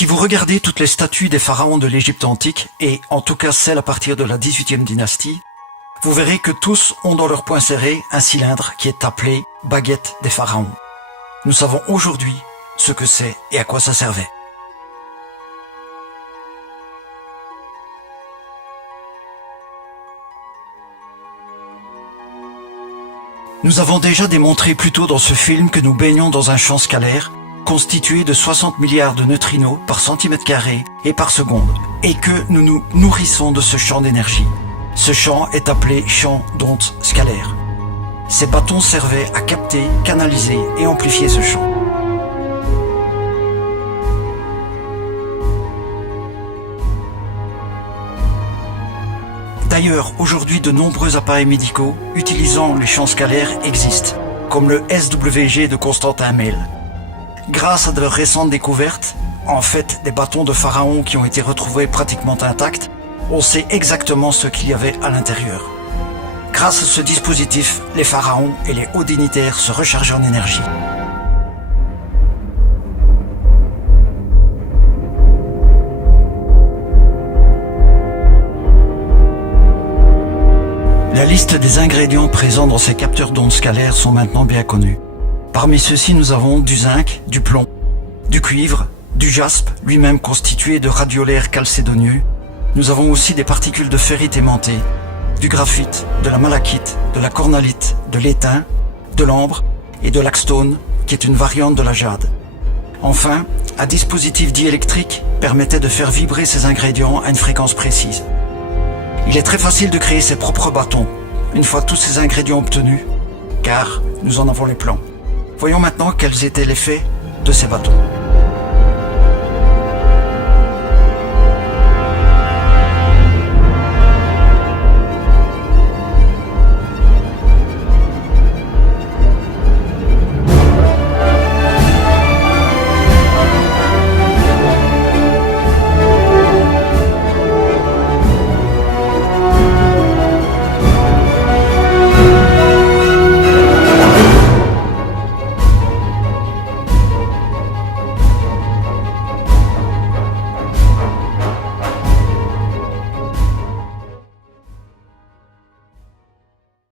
Si vous regardez toutes les statues des pharaons de l'Égypte antique, et en tout cas celles à partir de la 18e dynastie, vous verrez que tous ont dans leur poing serré un cylindre qui est appelé baguette des pharaons. Nous savons aujourd'hui ce que c'est et à quoi ça servait. Nous avons déjà démontré plus tôt dans ce film que nous baignons dans un champ scalaire constitué de 60 milliards de neutrinos par centimètre carré et par seconde, et que nous nous nourrissons de ce champ d'énergie. Ce champ est appelé champ d'ondes scalaire. Ces bâtons servaient à capter, canaliser et amplifier ce champ. D'ailleurs, aujourd'hui, de nombreux appareils médicaux utilisant les champs scalaires existent, comme le SWG de Constantin Mell. Grâce à de récentes découvertes, en fait des bâtons de pharaon qui ont été retrouvés pratiquement intacts, on sait exactement ce qu'il y avait à l'intérieur. Grâce à ce dispositif, les pharaons et les hauts dignitaires se rechargeaient en énergie. La liste des ingrédients présents dans ces capteurs d'ondes scalaires sont maintenant bien connus. Parmi ceux-ci, nous avons du zinc, du plomb, du cuivre, du jaspe, lui-même constitué de radiolaire calcédonieux. Nous avons aussi des particules de ferrite aimantées, du graphite, de la malachite, de la cornalite, de l'étain, de l'ambre et de l'axtone, qui est une variante de la jade. Enfin, un dispositif diélectrique permettait de faire vibrer ces ingrédients à une fréquence précise. Il est très facile de créer ses propres bâtons, une fois tous ces ingrédients obtenus, car nous en avons les plans. Voyons maintenant quels étaient les faits de ces bâtons.